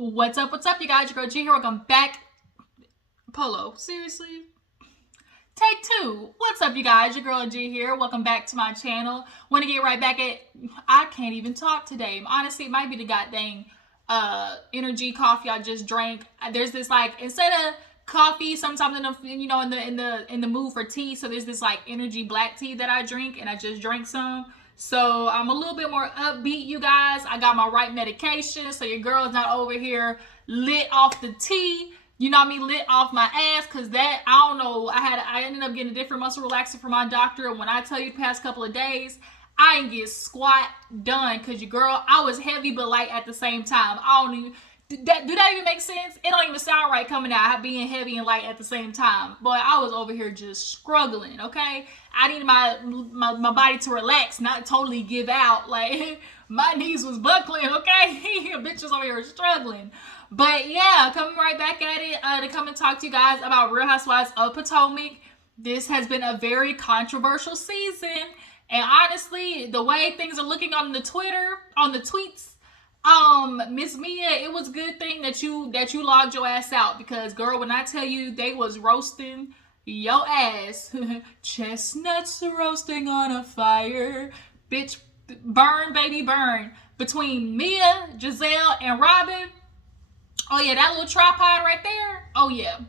What's up, you guys? Your girl G here. Welcome back. Polo, seriously? Take two. What's up, you guys? Your girl G here. Welcome back to my channel. Want to get right back at... I can't even talk today. Honestly, it might be the goddamn energy coffee I just drank. There's this, like, instead of coffee, sometimes in the mood for tea, so there's this, like, energy black tea that I drink, and I just drank some. So I'm a little bit more upbeat, you guys. I got my right medication, so your girl's not over here lit off the tea. You know what I mean? Lit off my ass, because that, I don't know, I ended up getting a different muscle relaxer from my doctor, and when I tell you the past couple of days, I didn't get squat done, because your girl, I was heavy but light at the same time. I don't even... Do that even make sense? It don't even sound right coming out, being heavy and light at the same time. Boy, I was over here just struggling, okay? I needed my body to relax, not totally give out. Like, my knees was buckling, okay? Bitches over here struggling. But yeah, coming right back at it to come and talk to you guys about Real Housewives of Potomac. This has been a very controversial season. And honestly, the way things are looking on the Twitter, on the tweets, Miss Mia, it was a good thing that you logged your ass out, because girl, when I tell you they was roasting your ass, chestnuts roasting on a fire, bitch, burn baby burn, between Mia, Giselle, and Robin. Oh yeah, that little tripod right there. Oh yeah,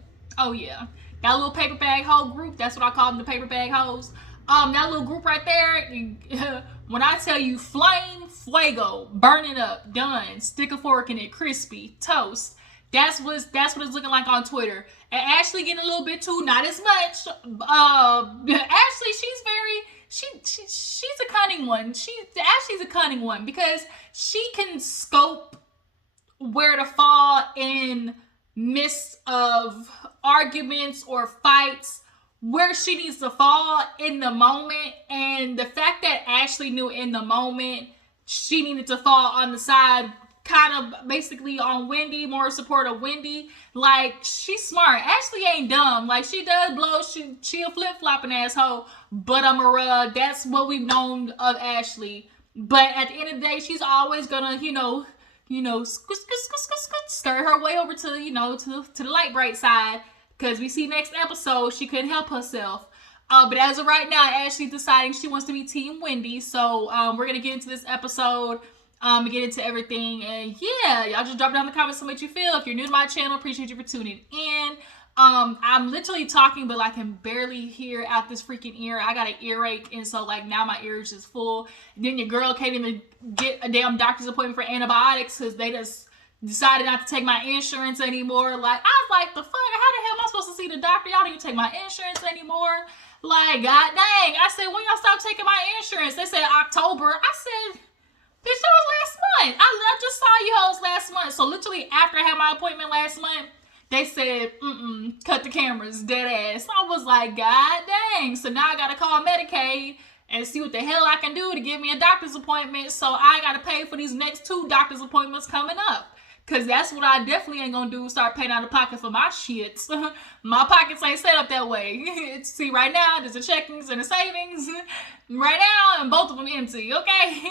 that little paper bag hoe group, that's what I call them, the paper bag hoes. That little group right there, when I tell you flame, fuego, burn it up, done, stick a fork in it, crispy, toast. That's what it's looking like on Twitter. And Ashley getting a little bit too, not as much. Ashley, she's a cunning one. Ashley's a cunning one, because she can scope where to fall in midst of arguments or fights, where she needs to fall in the moment. And the fact that Ashley knew in the moment she needed to fall on the side, kind of basically on Wendy, more support of Wendy. Like, she's smart. Ashley ain't dumb. Like, she does blow, she a flip-flopping asshole, but that's what we've known of Ashley. But at the end of the day, she's always gonna, skirt her way over to, to the light bright side. Because we see next episode, she couldn't help herself. But as of right now, Ashley's deciding she wants to be Team Wendy. So we're going to get into this episode and get into everything. And yeah, y'all just drop down in the comments what you feel. If you're new to my channel, appreciate you for tuning in. I'm literally talking, but I can barely hear out this freaking ear. I got an earache, and so like now my ear is just full. And then your girl can't even get a damn doctor's appointment for antibiotics, because they just decided not to take my insurance anymore. Like, I was like, the fuck? How the hell am I supposed to see the doctor? Y'all don't even take my insurance anymore. Like, god dang. I said, when y'all stop taking my insurance? They said October. I said, bitch, that was last month. I just saw you hoes last month. So literally after I had my appointment last month, they said, cut the cameras, dead ass. I was like, god dang. So now I gotta call Medicaid and see what the hell I can do to get me a doctor's appointment, so I gotta pay for these next 2 doctor's appointments coming up. Because that's what I definitely ain't gonna do, start paying out of pocket for my shits. My pockets ain't set up that way. See, right now, there's a checkings and a savings. Right now, and both of them empty, okay?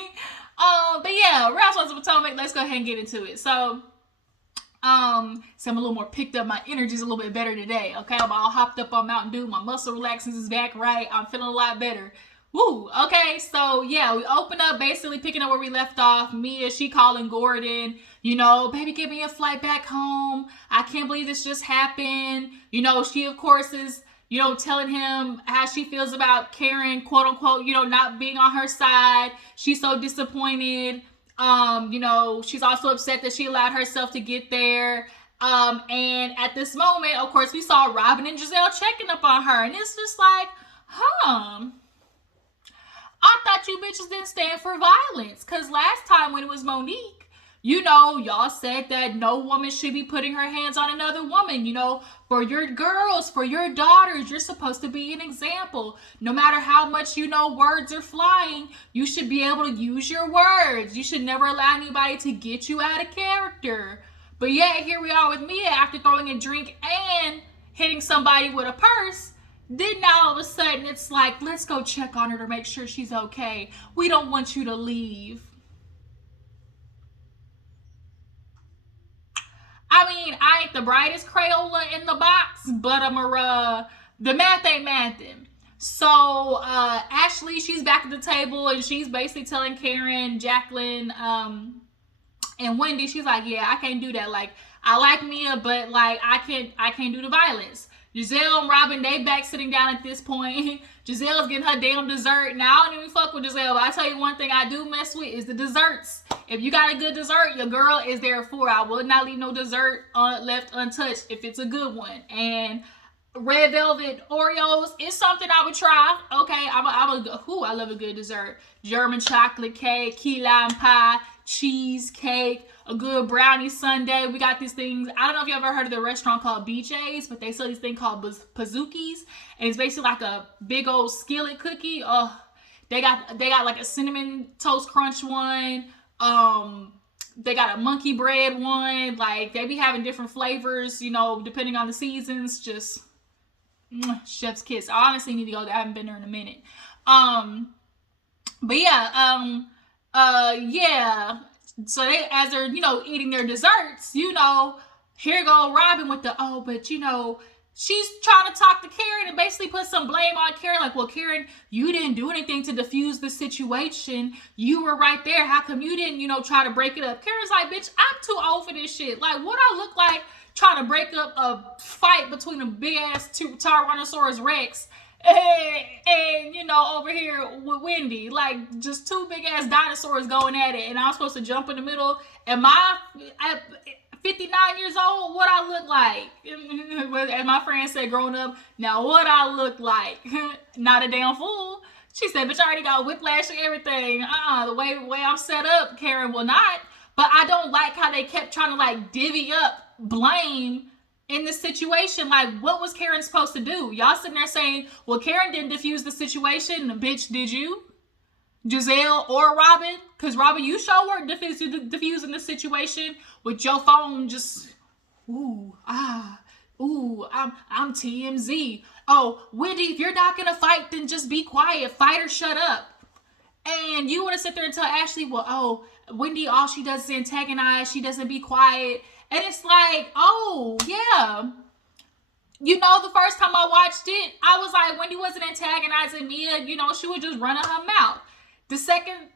But yeah, Real Housewives of Potomac, let's go ahead and get into it. So I'm a little more picked up. My energy's a little bit better today, okay? I'm all hopped up on Mountain Dew. My muscle relaxing is back right. I'm feeling a lot better. Woo, okay, so yeah, we open up basically picking up where we left off. Mia, she calling Gordon, baby, give me a flight back home. I can't believe this just happened. She of course is, telling him how she feels about Karen, quote unquote, not being on her side. She's so disappointed. She's also upset that she allowed herself to get there. And at this moment, of course, we saw Robin and Giselle checking up on her, and it's just like, I thought you bitches didn't stand for violence. Because last time when it was Monique, y'all said that no woman should be putting her hands on another woman. For your girls, for your daughters, you're supposed to be an example. No matter how much, words are flying, you should be able to use your words. You should never allow anybody to get you out of character. But yeah, here we are with Mia after throwing a drink and hitting somebody with a purse. Then now all of a sudden it's like, let's go check on her to make sure she's okay. We don't want you to leave. mean, I ain't the brightest Crayola in the box, but the math ain't mathin'. So Ashley, she's back at the table and she's basically telling Karen, Jacqueline, and Wendy, she's like, yeah, I can't do that. Like, I like Mia, but like I can't do the violence. Giselle and Robin, they back sitting down at this point. Giselle's getting her damn dessert. Now I don't even fuck with Giselle, but I tell you one thing I do mess with is the desserts. If you got a good dessert, your girl is there for. I will not leave no dessert left untouched if it's a good one. And red velvet Oreos is something I would try. Okay, I love a good dessert. German chocolate cake, key lime pie, cheesecake, a good brownie sundae. We got these things. I don't know if you ever heard of the restaurant called BJ's, but they sell this thing called Pazookies, and it's basically like a big old skillet cookie. They got like a cinnamon toast crunch one. They got a monkey bread one. Like, they be having different flavors, you know, depending on the seasons. Just chef's kiss. I honestly need to go there. I haven't been there in a minute. But yeah, yeah. So they, as they're, you know, eating their desserts, you know, here go Robin with the, oh, but you know, she's trying to talk to Karen and basically put some blame on Karen. Like, well, Karen, you didn't do anything to diffuse the situation. You were right there. How come you didn't, you know, try to break it up? Karen's like, bitch, I'm too old for this shit. Like, what I look like trying to break up a fight between a big ass Tyrannosaurus Rex and you know, over here with Wendy, like just two big ass dinosaurs going at it, and I'm supposed to jump in the middle. Am I at 59 years old? What I look like? As my friend said growing up, now what I look like? Not a damn fool. She said, bitch, I already got whiplash and everything. The way I'm set up, Karen will not. But I don't like how they kept trying to like divvy up blame in this situation. Like, what was Karen supposed to do? Y'all sitting there saying, well, Karen didn't diffuse the situation. Bitch, did you? Giselle or Robin? Because Robin, you sure were diffusing the situation with your phone just, I'm TMZ. Oh, Wendy, if you're not gonna fight, then just be quiet. Fight or shut up. And you want to sit there and tell Ashley, well, oh, Wendy, all she does is antagonize. She doesn't be quiet. And it's like, oh, yeah. You know, the first time I watched it, I was like, Wendy wasn't antagonizing Mia. You know, she was just running her mouth. The second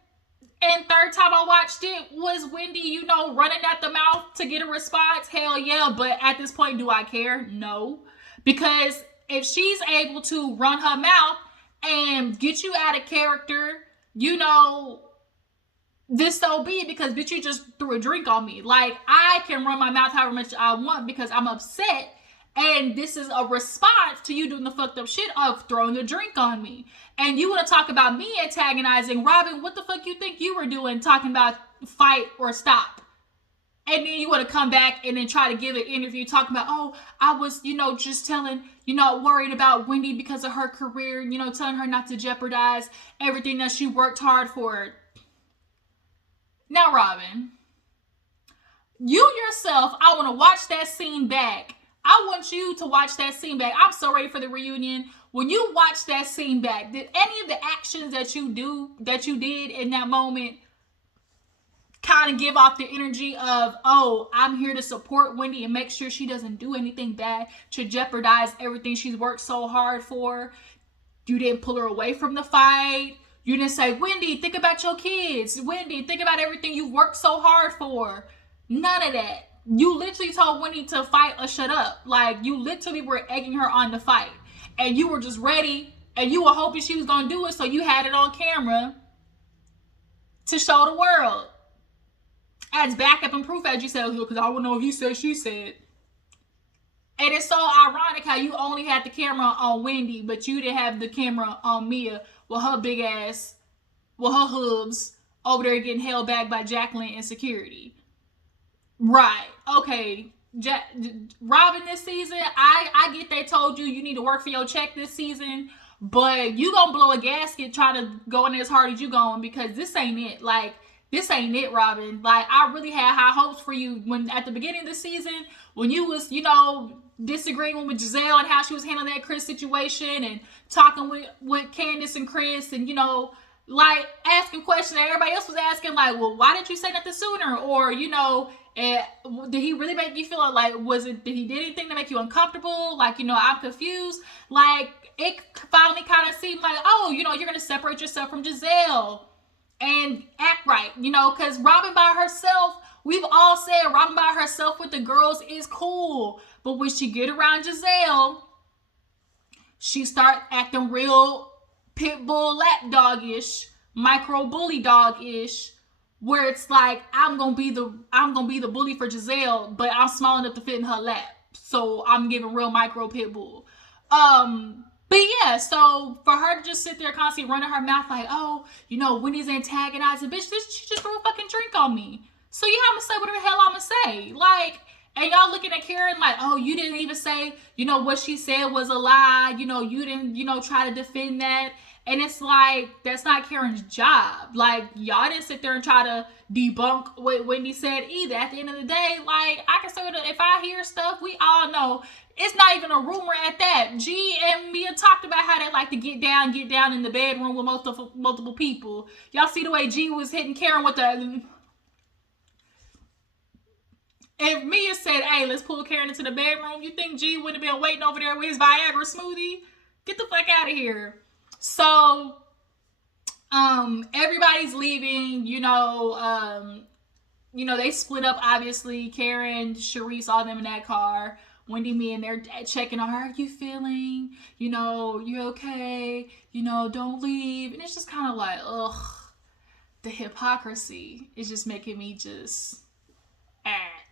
and third time I watched it was Wendy, you know, running at the mouth to get a response. Hell yeah. But at this point, do I care? No. Because if she's able to run her mouth and get you out of character, you know, this so be it, because bitch, you just threw a drink on me. Like, I can run my mouth however much I want because I'm upset, and this is a response to you doing the fucked up shit of throwing a drink on me. And you want to talk about me antagonizing Robin? What the fuck you think you were doing, talking about fight or stop? And then you want to come back and then try to give an interview talking about, oh, I was, you know, just telling, you know, worried about Wendy because of her career, you know, telling her not to jeopardize everything that she worked hard for. Now, Robin, you yourself, I want to watch that scene back. I want you to watch that scene back. I'm so ready for the reunion. When you watch that scene back, did any of the actions that you did in that moment kind of give off the energy of, oh, I'm here to support Wendy and make sure she doesn't do anything bad to jeopardize everything she's worked so hard for? You didn't pull her away from the fight. You didn't say, Wendy, think about your kids. Wendy, think about everything you've worked so hard for. None of that. You literally told Wendy to fight or shut up. Like, you literally were egging her on to fight. And you were just ready, and you were hoping she was going to do it, so you had it on camera to show the world. As backup and proof, as you said, because I don't know if you said she said. And it's so ironic how you only had the camera on Wendy, but you didn't have the camera on Mia with her big ass, with her hubs over there getting held back by Jacqueline and security. Right. Okay. Robin this season, I get they told you need to work for your check this season, but you gonna blow a gasket trying to go in there as hard as you going, because this ain't it. Like, this ain't it, Robin. Like, I really had high hopes for you when at the beginning of the season, when you was, you know, disagreeing with Giselle and how she was handling that Chris situation and talking with Candiace and Chris, and, you know, like asking questions that everybody else was asking, like, well, why didn't you say nothing sooner? Or, you know, did he really make you feel like, did he did anything to make you uncomfortable? Like, you know, I'm confused. Like, it finally kind of seemed like, oh, you know, you're going to separate yourself from Giselle and act right, you know, because Robin by herself, we've all said Robin by herself with the girls is cool. But when she get around Giselle, she start acting real pit bull lap dog-ish, micro bully dog-ish, where it's like I'm gonna be the bully for Giselle, but I'm small enough to fit in her lap. So I'm giving real micro pit bull. But yeah, so for her to just sit there constantly running her mouth like, oh, you know, Wendy's antagonizing, bitch, she just threw a fucking drink on me. So yeah, I'm gonna say whatever the hell I'm gonna say. Like, and y'all looking at Karen like, oh, you didn't even say, you know, what she said was a lie. You know, you didn't, you know, try to defend that. And it's like, that's not Karen's job. Like, y'all didn't sit there and try to debunk what Wendy said either. At the end of the day, like, I can say that if I hear stuff, we all know it's not even a rumor at that. G and Mia talked about how they like to get down in the bedroom with multiple people. Y'all see the way G was hitting Karen with the... If Mia said, hey, let's pull Karen into the bedroom, you think G would have been waiting over there with his Viagra smoothie? Get the fuck out of here. So, everybody's leaving, you know, they split up, obviously. Karen, Sharice, all them in that car. Wendy, Mia, and they're checking on her. How are you feeling? You know, you okay? You know, don't leave. And it's just kind of like, ugh, the hypocrisy is just making me just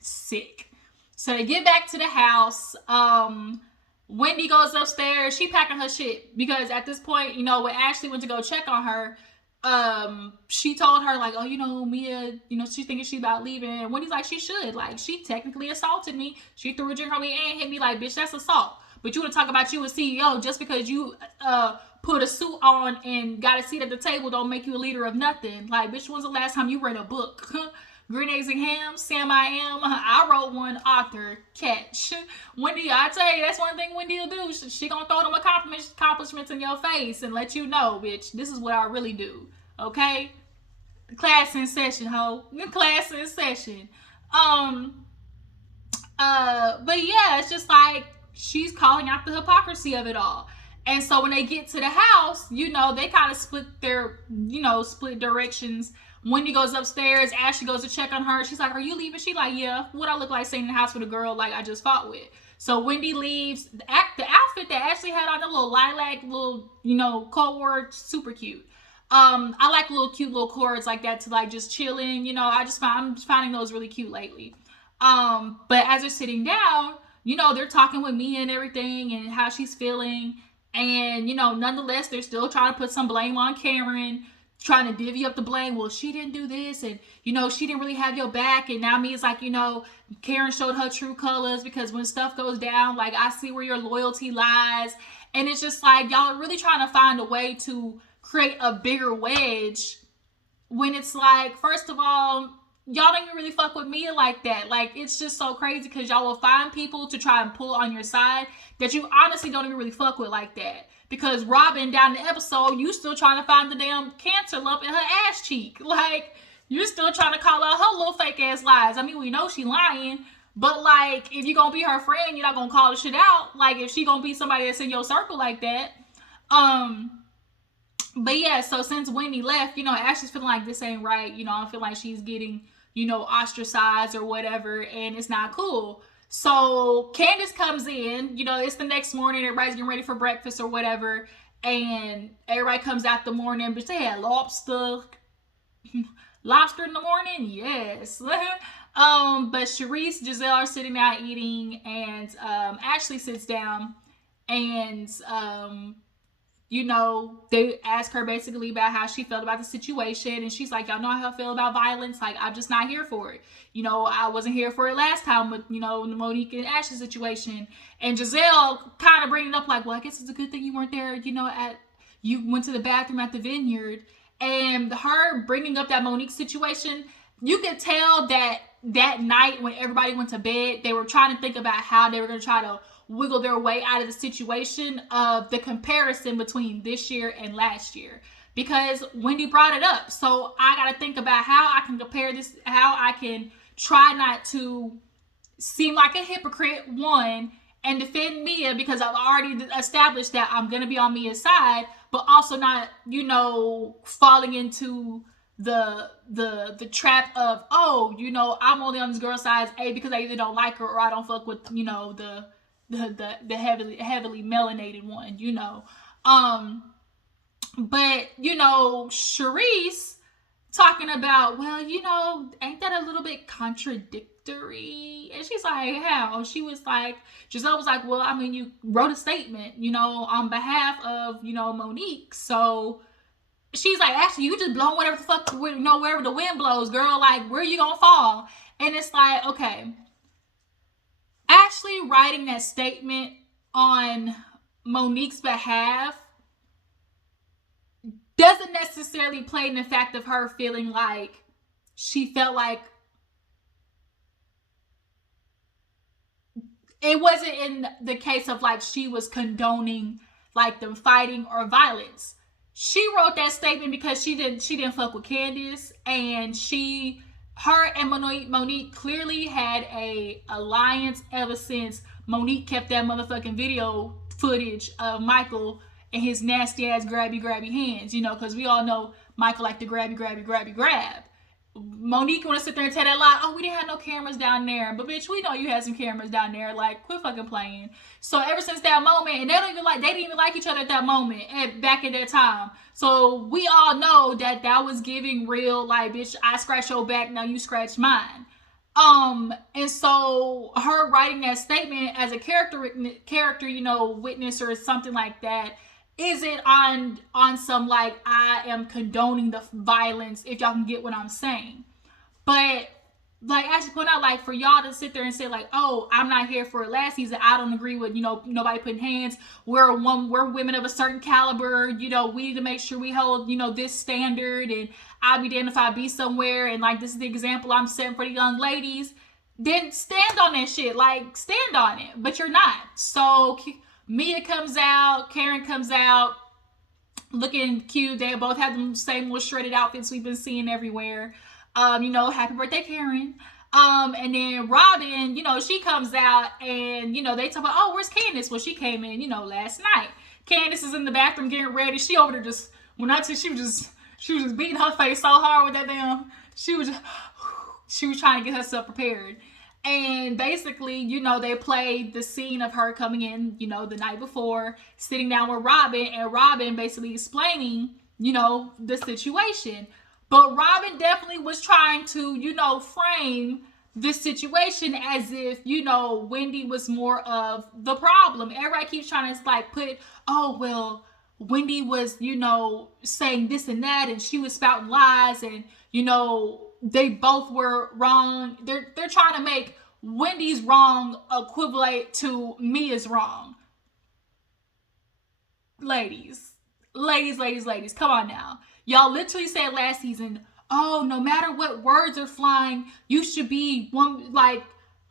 sick. So they get back to the house. Wendy goes upstairs. She packing her shit because at this point, you know, when Ashley went to go check on her, she told her like, oh, you know, Mia, you know, she's thinking she's about leaving. And Wendy's like, she should. Like, she technically assaulted me. She threw a drink on me and hit me. Like, bitch, that's assault. But you want to talk about you a CEO just because you put a suit on and got a seat at the table don't make you a leader of nothing. Like, bitch, when's the last time you read a book? Green Eggs and Ham, Sam I Am. I wrote one, author, catch. Wendy, I tell you, that's one thing Wendy will do. She gonna throw them accomplishments in your face and let you know, bitch, this is what I really do. Okay? Class in session, ho. Class in session. But yeah, it's just like she's calling out the hypocrisy of it all. And so when they get to the house, you know, they kind of split directions. Wendy goes upstairs. Ashley goes to check on her. She's like, are you leaving? She like, yeah. What I look like staying in the house with a girl like I just fought with. So Wendy leaves. The outfit that Ashley had on, the little lilac, little, you know, cold word, super cute. I like cute little cords like that to like just chilling. You know, I'm just finding those really cute lately. But as they're sitting down, you know, they're talking with Mia and everything and how she's feeling. And, you know, nonetheless, they're still trying to put some blame on Karen, trying to divvy up the blame. Well, she didn't do this, and you know, she didn't really have your back. And now Mia's like, you know, Karen showed her true colors because when stuff goes down, like, I see where your loyalty lies. And it's just like, y'all are really trying to find a way to create a bigger wedge when it's like, first of all, y'all don't even really fuck with Mia like that. Like, it's just so crazy because y'all will find people to try and pull on your side that you honestly don't even really fuck with like that. Because Robin, down the episode, you still trying to find the damn cancer lump in her ass cheek. Like, you're still trying to call out her little fake ass lies. I mean, we know she lying, but like, if you gonna be her friend, you're not gonna call the shit out. Like, if she gonna be somebody that's in your circle like that. But yeah, so since Wendy left, you know, Ashley's feeling like this ain't right. You know, I feel like she's getting, you know, ostracized or whatever, and it's not cool. So Candiace comes in, you know, it's the next morning, everybody's getting ready for breakfast or whatever, and everybody comes out the morning, but they had lobster in the morning, yes. But Sharice, Giselle are sitting down eating, and Ashley sits down, and you know, they ask her basically about how she felt about the situation. And she's like, y'all know how I feel about violence. Like, I'm just not here for it. You know, I wasn't here for it last time with, you know, the Monique and Ashley situation. And Giselle kind of bringing it up like, well, I guess it's a good thing you weren't there, you know, you went to the bathroom at the vineyard. And her bringing up that Monique situation, you could tell that night when everybody went to bed, they were trying to think about how they were going to try to wiggle their way out of the situation of the comparison between this year and last year. because Wendy brought it up. So I got to think about how I can compare this, how I can try not to seem like a hypocrite, one, and defend Mia, because I've already established that I'm going to be on Mia's side, but also not, falling into the trap of, oh, I'm only on this girl's side, A, because I either don't like her or I don't fuck with, the heavily melanated one, But, Charisse talking about, well, ain't that a little bit contradictory? And she's like, how? She was like, Giselle was like, well, I mean, you wrote a statement, on behalf of, Monique. So she's like, actually, you just blow whatever the fuck, wherever the wind blows, girl. Like, where you gonna fall? And it's like, okay, Ashley writing that statement on Monique's behalf doesn't necessarily play in the fact of her feeling like she felt like it wasn't in the case of like she was condoning like them fighting or violence. She wrote that statement because she didn't fuck with Candiace, and her and Monique clearly had a alliance ever since Monique kept that motherfucking video footage of Michael and his nasty ass grabby hands, because we all know Michael like to grab. Monique want to sit there and tell that lie, oh, we didn't have no cameras down there, but bitch, we know you had some cameras down there, like, quit fucking playing. So ever since that moment, and they didn't even like each other at that moment, back at that time. So we all know that was giving real, like, bitch, I scratch your back, now you scratch mine. And so her writing that statement as a character, witness or something like that, isn't on some like I am condoning the violence, if y'all can get what I'm saying. But like I should point out, like, for y'all to sit there and say like, oh, I'm not here for it last season, I don't agree with nobody putting hands, we're women of a certain caliber, we need to make sure we hold this standard, and I'll be damned if I be somewhere and like this is the example I'm setting for the young ladies, then stand on that shit, like stand on it. But you're not. So Mia comes out, Karen comes out, looking cute. They both have the same little shredded outfits we've been seeing everywhere. Happy birthday, Karen. And then Robin, she comes out and, they talk about, oh, where's Candiace? Well, she came in, last night. Candiace is in the bathroom getting ready. She over there just, she was just beating her face so hard with that damn, she was trying to get herself prepared. And basically, they played the scene of her coming in, the night before, sitting down with Robin, and Robin basically explaining, the situation. But Robin definitely was trying to, frame this situation as if, Wendy was more of the problem. Everybody keeps trying to, like, put, oh, well, Wendy was, saying this and that, and she was spouting lies, and, they both were wrong. They're trying to make Wendy's wrong equivalent to Mia's wrong. Ladies, come on now. Y'all literally said last season, oh, no matter what words are flying, you should be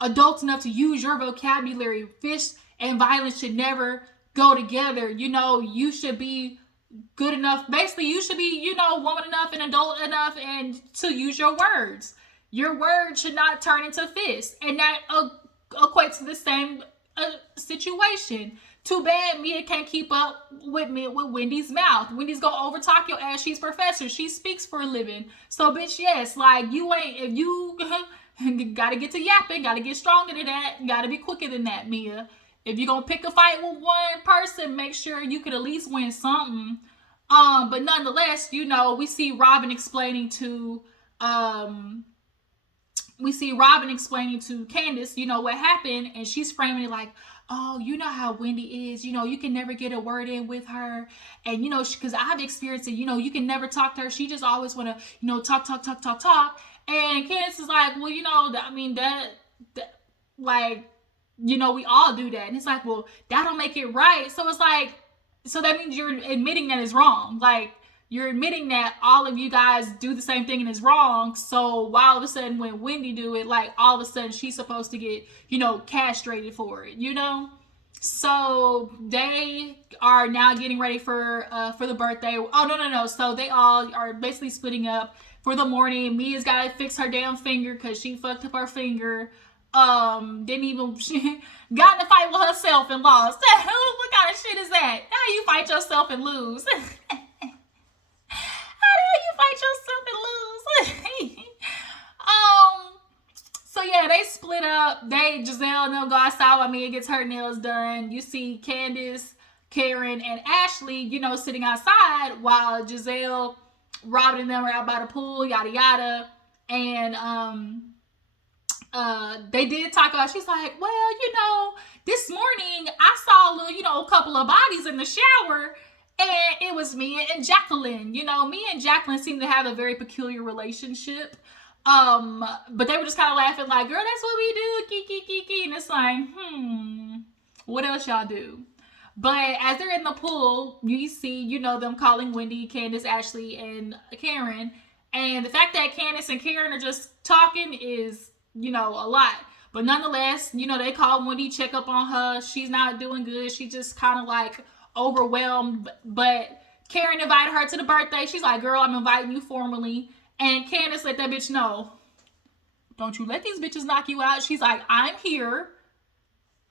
adults enough to use your vocabulary. Fish and violence should never go together. You should be good enough. Basically, you should be, woman enough and adult enough and to use your words. Your words should not turn into fists. And that equates to the same situation. Too bad Mia can't keep up with Wendy's mouth. Wendy's gonna overtalk your ass. She's professor. She speaks for a living. So, bitch, yes, like, if you gotta get to yapping, gotta get stronger than that, gotta be quicker than that, Mia. If you're gonna pick a fight with one person, make sure you could at least win something. But nonetheless, we see Robin explaining to Candiace, what happened, and she's framing it like, oh, you know how Wendy is, you can never get a word in with her, and because I've experienced it, you can never talk to her, she just always want to, talk, and Candiace is like, well, we all do that, and it's like, well, that don't make it right, so it's like, so that means you're admitting that it's wrong, like, you're admitting that all of you guys do the same thing and it's wrong. So why all of a sudden when Wendy do it, like all of a sudden she's supposed to get, castrated for it, So they are now getting ready for the birthday. Oh no. So they all are basically splitting up for the morning. Mia's got to fix her damn finger because she fucked up her finger. Didn't even she got in a fight with herself and lost. What kind of shit is that? How you fight yourself and lose? How the hell you fight yourself and lose? So yeah, they split up. Giselle and they'll go outside while Mia gets her nails done. You see Candiace, Karen, and Ashley, sitting outside while Giselle, Robin, and them are out by the pool, yada yada. And they did talk about. She's like, well, this morning I saw a couple of bodies in the shower. And it was Mia and Jacqueline. Mia and Jacqueline seem to have a very peculiar relationship. But they were just kind of laughing like, girl, that's what we do, kiki. And it's like, what else y'all do? But as they're in the pool, you see, them calling Wendy, Candiace, Ashley, and Karen. And the fact that Candiace and Karen are just talking is, a lot. But nonetheless, they call Wendy, check up on her. She's not doing good. She's just kind of like overwhelmed. But Karen invited her to the birthday. She's like, girl, I'm inviting you formally. And Candiace let that bitch know, don't you let these bitches knock you out. She's like, I'm here.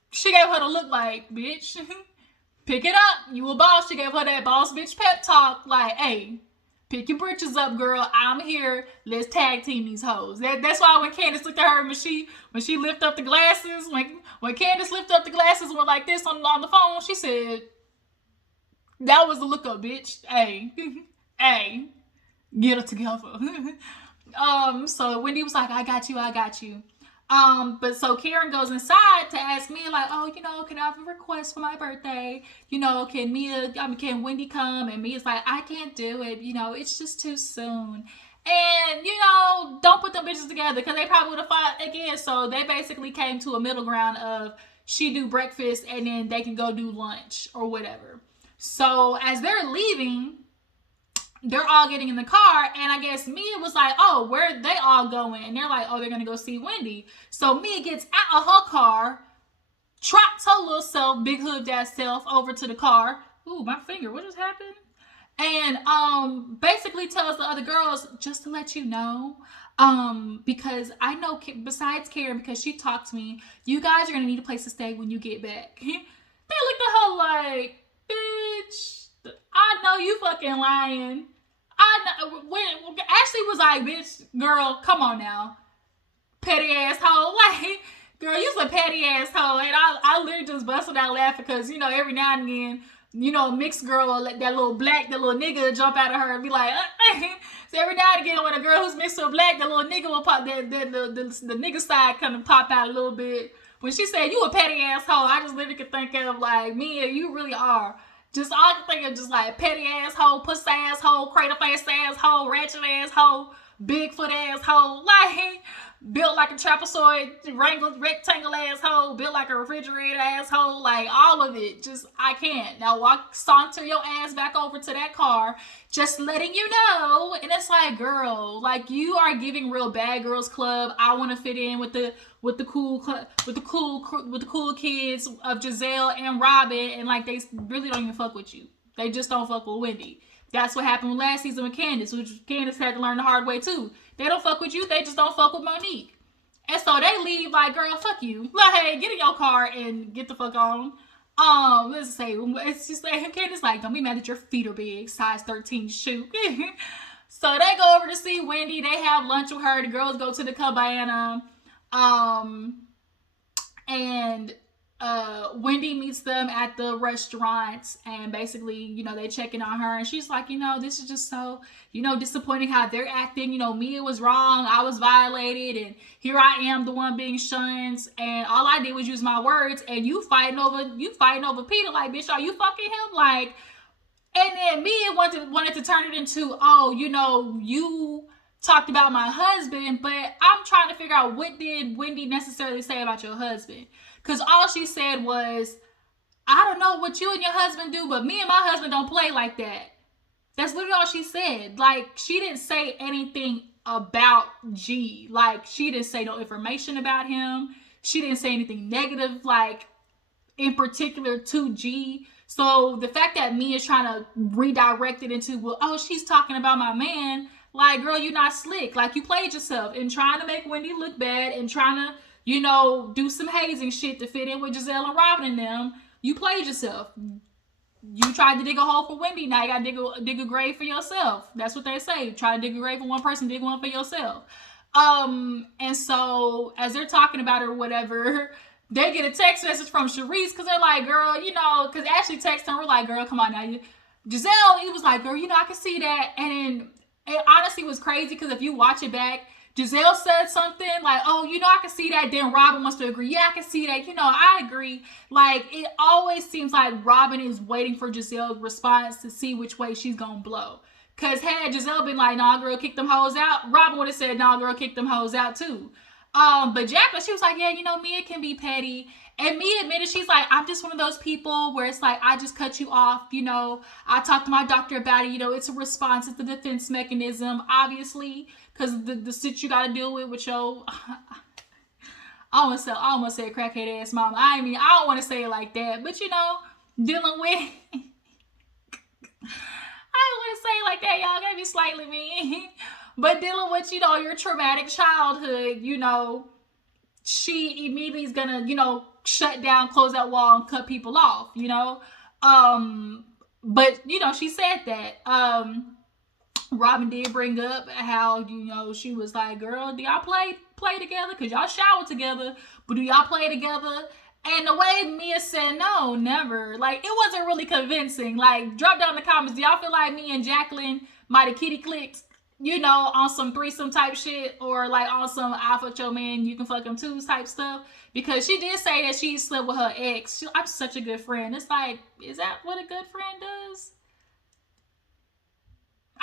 She gave her the look like, bitch, pick it up. You a boss. She gave her that boss bitch pep talk. Like, hey, pick your britches up, girl. I'm here. Let's tag team these hoes. That's why when Candiace looked at her, when she lifted up the glasses, when Candiace lifted up the glasses and went like this on the phone, she said, that was the look up, bitch. Hey, hey. Get it together. So Wendy was like, I got you. But so Karen goes inside to ask Mia, like, oh, can I have a request for my birthday? Can Wendy come? And Mia's like, I can't do it. It's just too soon. And, don't put them bitches together because they probably would have fought again. So they basically came to a middle ground of she do breakfast and then they can go do lunch or whatever. So as they're leaving, they're all getting in the car, and I guess Mia was like, oh, where are they all going? And they're like, oh, they're going to go see Wendy. So Mia gets out of her car, trots her little self, big hood ass self, over to the car. Ooh, my finger, what just happened? And basically tells the other girls, just to let you know, because I know, besides Karen, because she talked to me, you guys are going to need a place to stay when you get back. They looked at her like, bitch, I know you fucking lying. I know. When Ashley was like, bitch, girl, come on now. Petty asshole. Like, girl, you's a petty asshole. And I literally just busted out laughing because, every now and again, mixed girl or that little nigga jump out of her and be like, so every now and again when a girl who's mixed with black, the little nigga will pop, the nigga side kind of pop out a little bit. When she said, you a petty asshole, I just literally could think of like, Mia, you really are. Just all I can think of just like petty asshole, puss asshole, crater face asshole, ratchet asshole, Bigfoot asshole, like built like a trapezoid, rectangle asshole, built like a refrigerator asshole, like all of it. Just I can't. Now saunter your ass back over to that car, just letting you know. And it's like, girl, like you are giving real bad girls club. I want to fit in with the cool kids of Giselle and Robin, and like they really don't even fuck with you. They just don't fuck with Wendy. That's what happened last season with Candiace, which Candiace had to learn the hard way too. They don't fuck with you, they just don't fuck with Monique. And so they leave like, girl, fuck you. Like, hey, get in your car and get the fuck on. Let's say, it's just like, Candiace like, don't be mad that your feet are big, size 13 shoe. So they go over to see Wendy, they have lunch with her, the girls go to the cabana. And Wendy meets them at the restaurant, and basically, they checking on her, and she's like, this is just so, disappointing how they're acting. Mia was wrong, I was violated, and here I am, the one being shunned, and all I did was use my words, and you fighting over Peter, like, bitch, are you fucking him? Like, and then Mia wanted to turn it into, oh, you talked about my husband, but I'm trying to figure out, what did Wendy necessarily say about your husband? Because all she said was, I don't know what you and your husband do, but me and my husband don't play like that. That's literally all she said. Like, she didn't say anything about G. Like, she didn't say no information about him. She didn't say anything negative. Like, in particular to G. So the fact that Mia's trying to redirect it into, well, oh, she's talking about my man. Like, girl, you're not slick. Like, you played yourself and trying to make Wendy look bad and trying to, you know, do some hazing shit to fit in with Giselle and Robin and them. You played yourself. You tried to dig a hole for Wendy. Now you got to dig a grave for yourself. That's what they say. Try to dig a grave for one person, dig one for yourself. And so as they're talking about it or whatever, they get a text message from Sharice because they're like, girl, you know, because Ashley texted her, we're like, girl, come on now. Giselle, he was like, girl, you know, I can see that. And it honestly was crazy because if you watch it back, Giselle said something like, oh, you know, I can see that. Then Robin wants to agree. Yeah, I can see that. You know, I agree. Like, it always seems like Robin is waiting for Giselle's response to see which way she's going to blow. Because had Giselle been like, nah, girl, kick them hoes out, Robin would have said, nah, girl, kick them hoes out too. But Jacqueline, she was like, yeah, you know, Mia can be petty. And Mia admitted, she's like, I'm just one of those people where it's like, I just cut you off. You know, I talked to my doctor about it. You know, it's a response. It's a defense mechanism, obviously, because the shit you got to deal with your, I almost say crackhead ass mama. I mean, I don't want to say it like that, but you know, dealing with, I don't want to say it like that, y'all. Gotta be slightly mean. But dealing with, you know, your traumatic childhood, you know, she immediately is gonna, you know, shut down, close that wall, and cut people off, you know. But you know, she said that. Robin did bring up how, you know, she was like, girl, do y'all play together? Because y'all shower together, but do y'all play together? And the way Mia said no, never. Like, it wasn't really convincing. Like, drop down in the comments. Do y'all feel like me and Jacqueline might have kitty clicked, you know, on some threesome type shit? Or like on some I fuck your man, you can fuck him too type stuff? Because she did say that she slept with her ex. I'm such a good friend. It's like, is that what a good friend does?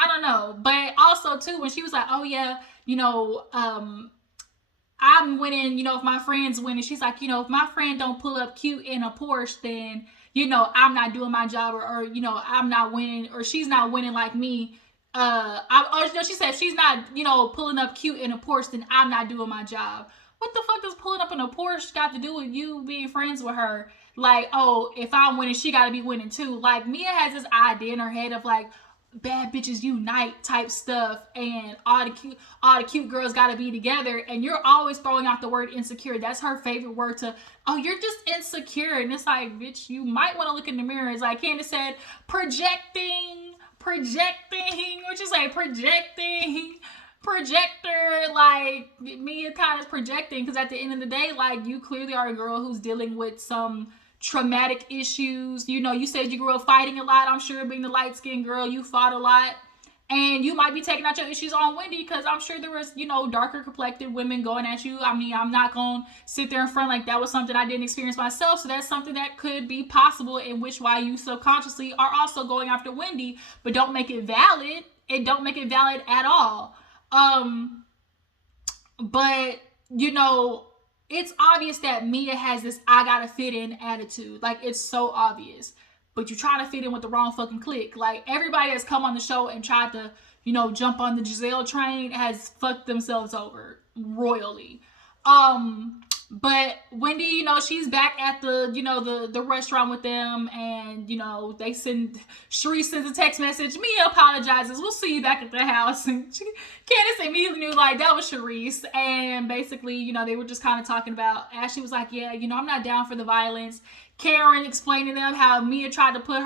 I don't know. But also too, when she was like, oh yeah, you know, I'm winning, you know, if my friend's winning, she's like, you know, if my friend don't pull up cute in a Porsche, then, you know, I'm not doing my job, or you know, I'm not winning, or she's not winning like me. She said, if she's not, you know, pulling up cute in a Porsche, then I'm not doing my job. What the fuck does pulling up in a Porsche got to do with you being friends with her? Like, oh, if I'm winning, she got to be winning too. Like, Mia has this idea in her head of like, bad bitches unite type stuff, and all the cute girls gotta be together, and you're always throwing out the word insecure. That's her favorite word to, oh, you're just insecure. And it's like, bitch, you might want to look in the mirror. It's like Candiace said, projecting, what you say, projector. Like, Mia kind of projecting, because at the end of the day, like, you clearly are a girl who's dealing with some traumatic issues. You know, you said you grew up fighting a lot. I'm sure being the light-skinned girl, you fought a lot. And you might be taking out your issues on Wendy, because I'm sure there was, you know, darker complected women going at you. I mean, I'm not going to sit there in front like that was something I didn't experience myself. So that's something that could be possible, in which why you subconsciously are also going after Wendy, but don't make it valid. It don't make it valid at all. But, you know, it's obvious that Mia has this I gotta fit in attitude. Like, it's so obvious. But you're trying to fit in with the wrong fucking clique. Like, everybody that's come on the show and tried to, you know, jump on the Giselle train has fucked themselves over royally. But Wendy, you know, she's back at the, you know, the restaurant with them, and, you know, Sharice sends a text message, Mia apologizes, we'll see you back at the house. And Candiace immediately knew, like, that was Sharice. And basically, you know, they were just kind of talking about, Ashley was like, yeah, you know, I'm not down for the violence. Karen explained to them how Mia tried to burn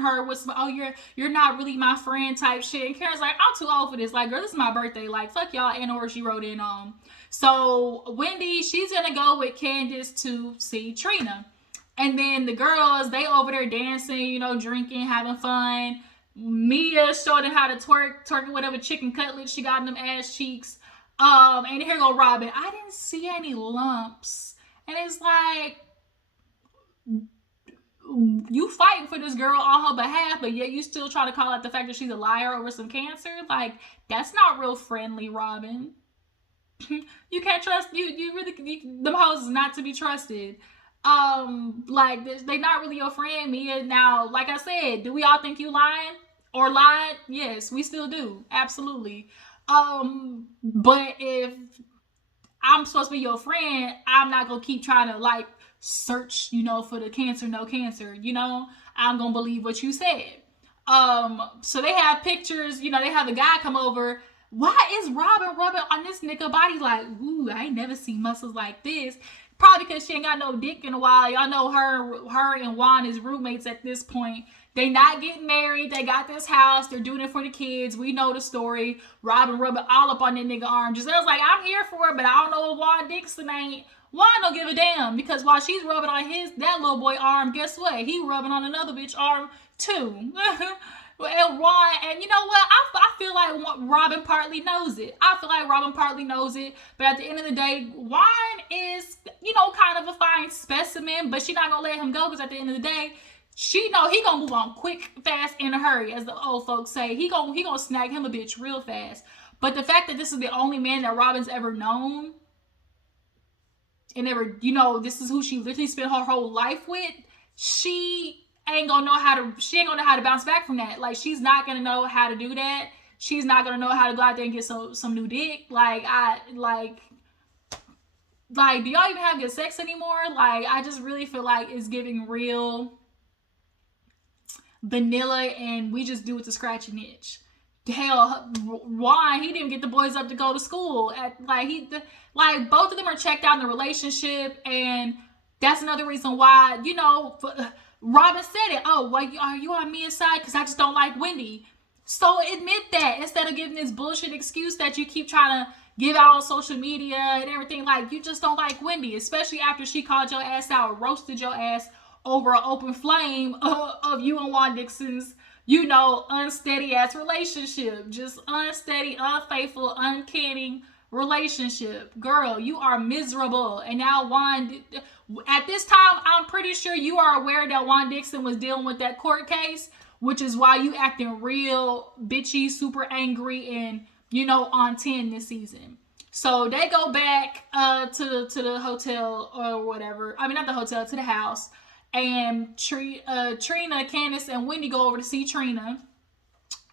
her with some, oh, you're not really my friend type shit. And Karen's like, I'm too old for this. Like, girl, this is my birthday. Like, fuck y'all. And or she wrote in on. So Wendy, she's gonna go with Candiace to see Trina. And then the girls, they over there dancing, you know, drinking, having fun. Mia showed them how to twerking whatever chicken cutlets she got in them ass cheeks. And here go Robin. I didn't see any lumps. And it's like, you fighting for this girl on her behalf, but yet you still try to call out the fact that she's a liar over some cancer. Like, that's not real friendly, Robin. You can't trust you really, them hoes is not to be trusted. Like, they not really your friend, Mia. Now, like I said, do we all think you lying or lied? Yes, we still do, absolutely. But if I'm supposed to be your friend, I'm not gonna keep trying to, like, search, for the cancer, no cancer, I'm gonna believe what you said. So they have pictures, they have a guy come over. Why is Robin rubbing on this nigga body like, ooh, I ain't never seen muscles like this? Probably because she ain't got no dick in a while. Y'all know her and Juan is roommates at this point. They not getting married. They got this house. They're doing it for the kids. We know the story. Robin rubbing all up on that nigga arm. Giselle's like, I'm here for it, but I don't know what Juan Dixon ain't. Juan don't give a damn, because while she's rubbing on that little boy arm, guess what? He rubbing on another bitch arm too. And Juan, and you know what? I feel like Robin partly knows it. But at the end of the day, Juan is, kind of a fine specimen, but she not gonna let him go, because at the end of the day, she know he gonna move on quick, fast, in a hurry, as the old folks say. He gonna snag him a bitch real fast. But the fact that this is the only man that Robin's ever known, and ever, this is who she literally spent her whole life with, she ain't gonna know how to bounce back from that. Like, she's not gonna know how to do that. She's not gonna know how to go out there and get some new dick. Do y'all even have good sex anymore? Like, I just really feel like it's giving real vanilla, and we just do it to scratch an itch. Hell, why he didn't get the boys up to go to school? Both of them are checked out in the relationship, and that's another reason why, Robin said it. Oh, well, are you on Mia's side? Because I just don't like Wendy. So admit that, instead of giving this bullshit excuse that you keep trying to give out on social media and everything. Like, you just don't like Wendy, especially after she called your ass out, roasted your ass over an open flame of you and Juan Dixon's, unsteady ass relationship. Just unsteady, unfaithful, uncanny relationship. Girl, you are miserable. And now Juan, at this time, I'm pretty sure you are aware that Juan Dixon was dealing with that court case, which is why you acting real bitchy, super angry, and on 10 this season. So they go back to the hotel or whatever. I mean, not the hotel, to the house. And Trina, Candiace, and Wendy go over to see Trina.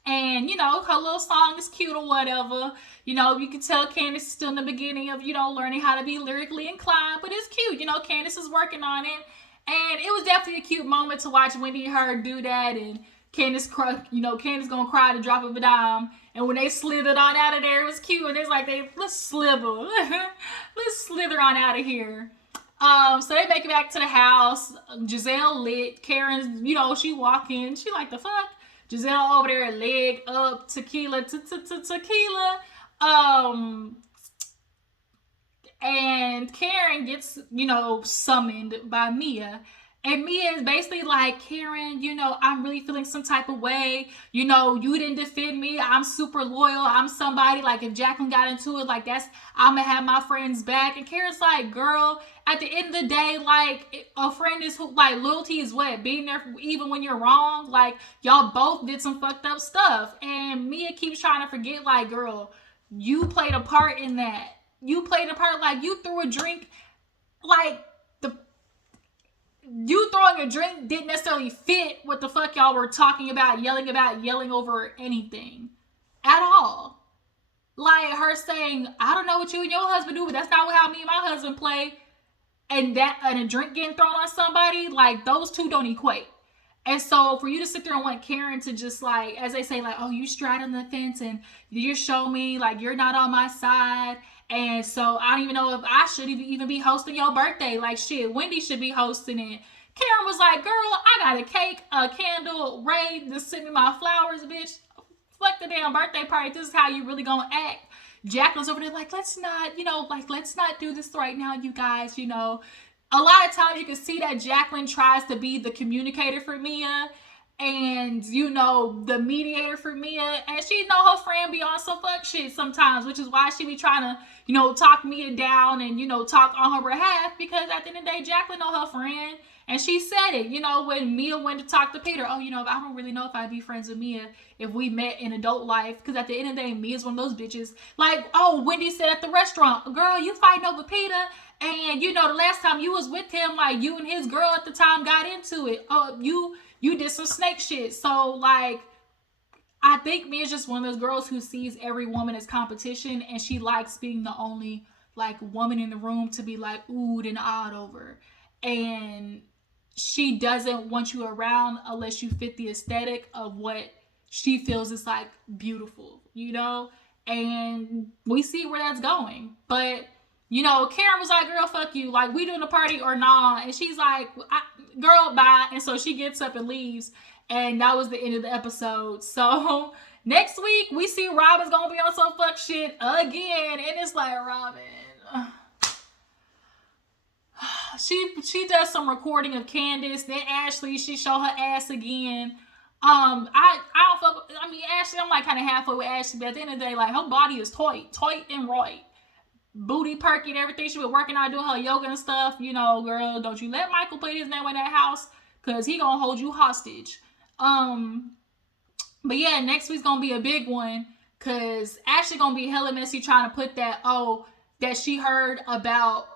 And, her little song is cute or whatever. You can tell Candiace is still in the beginning of, learning how to be lyrically inclined. But it's cute. Candiace is working on it. And it was definitely a cute moment to watch Wendy and her do that. And Candiace gonna cry at the drop of a dime. And when they slithered on out of there, it was cute. And it's like, let's slither. Let's slither on out of here. So they make it back to the house. Giselle lit. Karen's, she walk in. She like, the fuck? Giselle over there, leg up, tequila. And Karen gets, summoned by Mia. And Mia is basically like, Karen, I'm really feeling some type of way. You didn't defend me. I'm super loyal. I'm somebody, like, if Jacqueline got into it, like, I'm going to have my friends back. And Karen's like, girl, at the end of the day, like, a friend is, like, loyalty is what? Being there even when you're wrong. Like, y'all both did some fucked up stuff. And Mia keeps trying to forget, like, girl, you played a part in that. You played a part, like, you threw a drink, like, you throwing a drink didn't necessarily fit what the fuck y'all were talking about, yelling over anything at all. Like, her saying, I don't know what you and your husband do, but that's not how me and my husband play. And a drink getting thrown on somebody, like, those two don't equate. And so for you to sit there and want Karen to just, like, as they say, like, oh, you straddling the fence and you show me, like, you're not on my side. And so I don't even know if I should even be hosting your birthday. Like, shit, Wendy should be hosting it. Karen was like, girl, I got a cake, a candle, Ray to send me my flowers, bitch. Fuck the damn birthday party. This is how you really gonna act. Jacqueline's over there like, let's not do this right now, you guys, A lot of times you can see that Jacqueline tries to be the communicator for Mia and, the mediator for Mia. And she know her friend be on some fuck shit sometimes, which is why she be trying to, talk Mia down and, talk on her behalf. Because at the end of the day, Jacqueline know her friend. And she said it, when Mia went to talk to Peter. Oh, I don't really know if I'd be friends with Mia if we met in adult life. Because at the end of the day, Mia's one of those bitches. Like, oh, Wendy said at the restaurant, girl, you fighting over Peter. And, the last time you was with him, like, you and his girl at the time got into it. Oh, you did some snake shit. So, like, I think Mia's just one of those girls who sees every woman as competition. And she likes being the only, like, woman in the room to be, like, oohed and awed over. and she doesn't want you around unless you fit the aesthetic of what she feels is like beautiful, you know? And we see where that's going. But, you know, Karen was like, girl, fuck you. Like, we doing a party or nah? And she's like, girl, bye. And so she gets up and leaves. And that was the end of the episode. So next week, we see Robin's gonna be on some fuck shit again. And it's like, Robin. She does some recording of Candiace. Then Ashley, she show her ass again. I don't fuck. I mean, Ashley, I'm like kind of halfway with Ashley, but at the end of the day, like her body is tight and right, booty perky and everything. She been working out, doing her yoga and stuff. You know, girl, don't you let Michael put his name in that house, cause he gonna hold you hostage. But yeah, next week's gonna be a big one, cause Ashley gonna be hella messy trying to put that that she heard about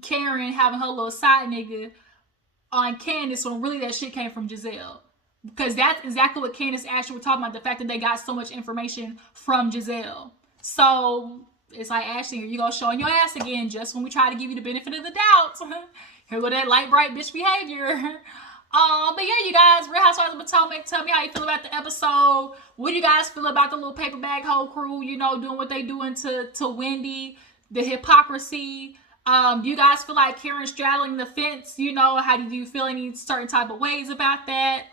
Karen having her little side nigga on Candiace, when really that shit came from Giselle. Because that's exactly what Candiace and Ashley were talking about, the fact that they got so much information from Giselle. So it's like, Ashley, here you go showing your ass again, just when we try to give you the benefit of the doubt. Here go that light bright bitch behavior. But yeah, you guys, Real Housewives of Potomac, tell me how you feel about the episode. What do you guys feel about the little paper bag hoe crew, you know, doing what they doing to Wendy, the hypocrisy? Do you guys feel like Karen straddling the fence? You know, how do you feel any certain type of ways about that?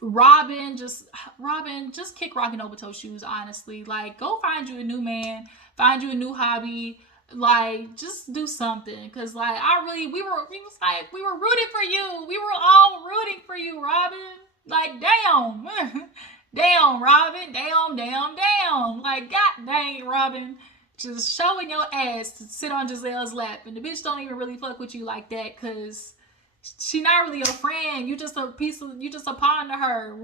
Robin, just kick rocking over toe shoes, honestly. Like, go find you a new man, find you a new hobby, like, just do something. Cause like, we were rooting for you. We were all rooting for you, Robin. Like, damn. Damn, Robin. Damn. Like, god dang, Robin. Just showing your ass to sit on Giselle's lap. And the bitch don't even really fuck with you like that, cause she not really your friend. You just a pawn to her.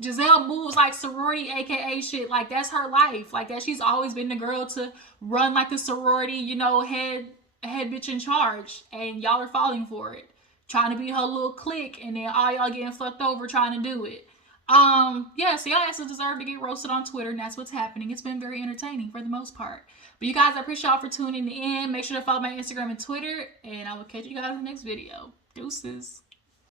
Giselle moves like sorority, aka shit. Like, that's her life. Like, that she's always been the girl to run like the sorority, you know, head bitch in charge. And y'all are falling for it. Trying to be her little clique, and then all y'all getting fucked over trying to do it. Yeah, so y'all asses deserve to get roasted on Twitter, and that's what's happening. It's been very entertaining for the most part. But you guys, I appreciate y'all for tuning in. Make sure to follow my Instagram and Twitter, and I will catch you guys in the next video. Deuces.